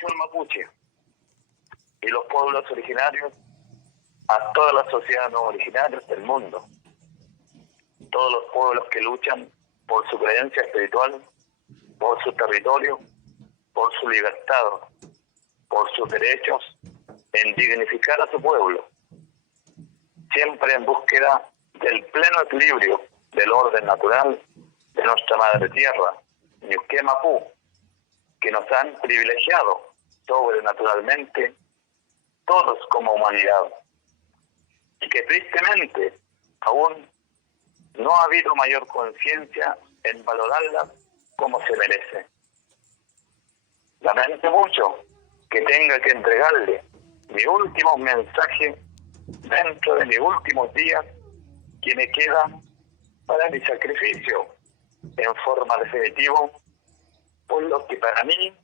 nación mapuche y los pueblos originarios a todas las sociedades no originarias del mundo, todos los pueblos que luchan por su creencia espiritual, por su territorio, por su libertad, por sus derechos, en dignificar a su pueblo, siempre en búsqueda del pleno equilibrio del orden natural de nuestra madre tierra, Ñuquén Mapú, que nos han privilegiado sobrenaturalmente todos como humanidad, y que tristemente aún no ha habido mayor conciencia en valorarla como se merece. Lamento mucho que tenga que entregarle mi último mensaje dentro de mis últimos días, que me queda para mi sacrificio en forma definitiva, por lo que para mí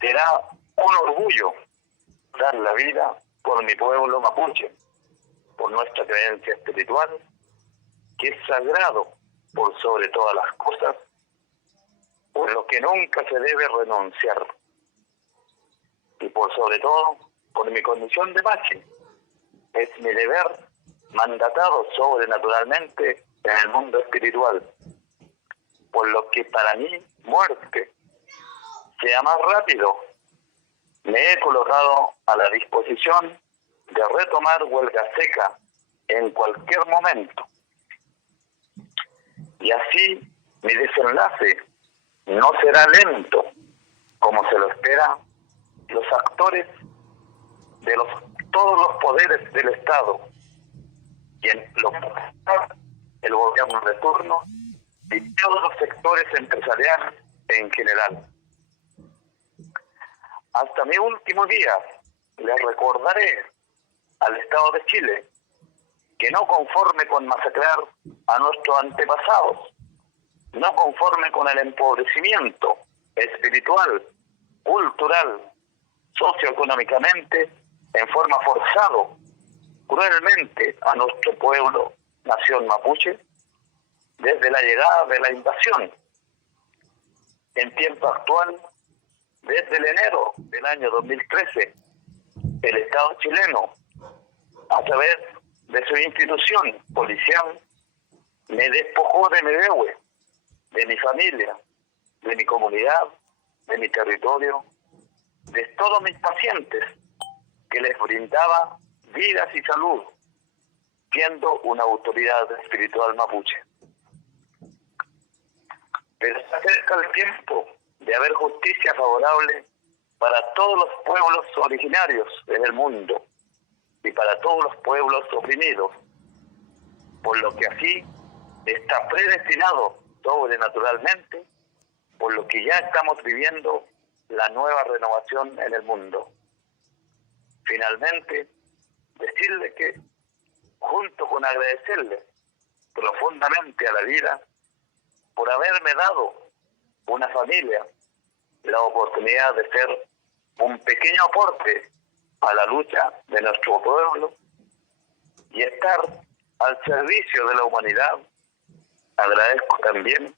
será un orgullo dar la vida por mi pueblo mapuche, por nuestra creencia espiritual, que es sagrado por sobre todas las cosas, por lo que nunca se debe renunciar, y por sobre todo por mi condición de machi. Es mi deber, mandatado sobrenaturalmente en el mundo espiritual, por lo que para mí muerte sea más rápido. Me he colocado a la disposición de retomar huelga seca en cualquier momento, y así mi desenlace no será lento como se lo espera los actores de todos los poderes del Estado, y en lo el gobierno de turno y todos los sectores empresariales en general. Hasta mi último día les recordaré al Estado de Chile que, no conforme con masacrar a nuestros antepasados, no conforme con el empobrecimiento espiritual, cultural, socioeconómicamente, en forma forzado, cruelmente a nuestro pueblo, nación mapuche, desde la llegada de la invasión, en tiempo actual, desde el enero del año 2013, el Estado chileno, a través de su institución policial, me despojó de mi deuda, de mi familia, de mi comunidad, de mi territorio, de todos mis pacientes, que les brindaba vidas y salud, siendo una autoridad espiritual mapuche. Pero se acerca el tiempo de haber justicia favorable para todos los pueblos originarios en el mundo y para todos los pueblos oprimidos, por lo que así está predestinado sobrenaturalmente, por lo que ya estamos viviendo la nueva renovación en el mundo. Finalmente, decirle que, junto con agradecerle profundamente a la vida por haberme dado una familia, la oportunidad de ser un pequeño aporte a la lucha de nuestro pueblo y estar al servicio de la humanidad, agradezco también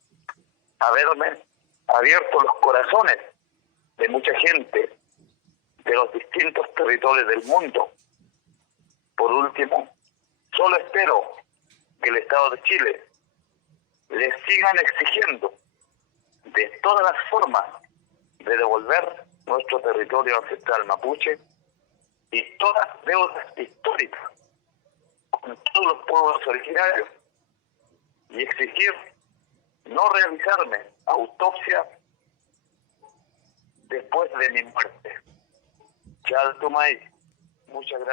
haberme abierto los corazones de mucha gente de los distintos territorios del mundo. Por último, solo espero que el Estado de Chile les sigan exigiendo de todas las formas de devolver nuestro territorio ancestral mapuche y todas las deudas históricas con todos los pueblos originarios, y exigir no realizarme autopsia después de mi muerte. Chaltumay, muchas gracias.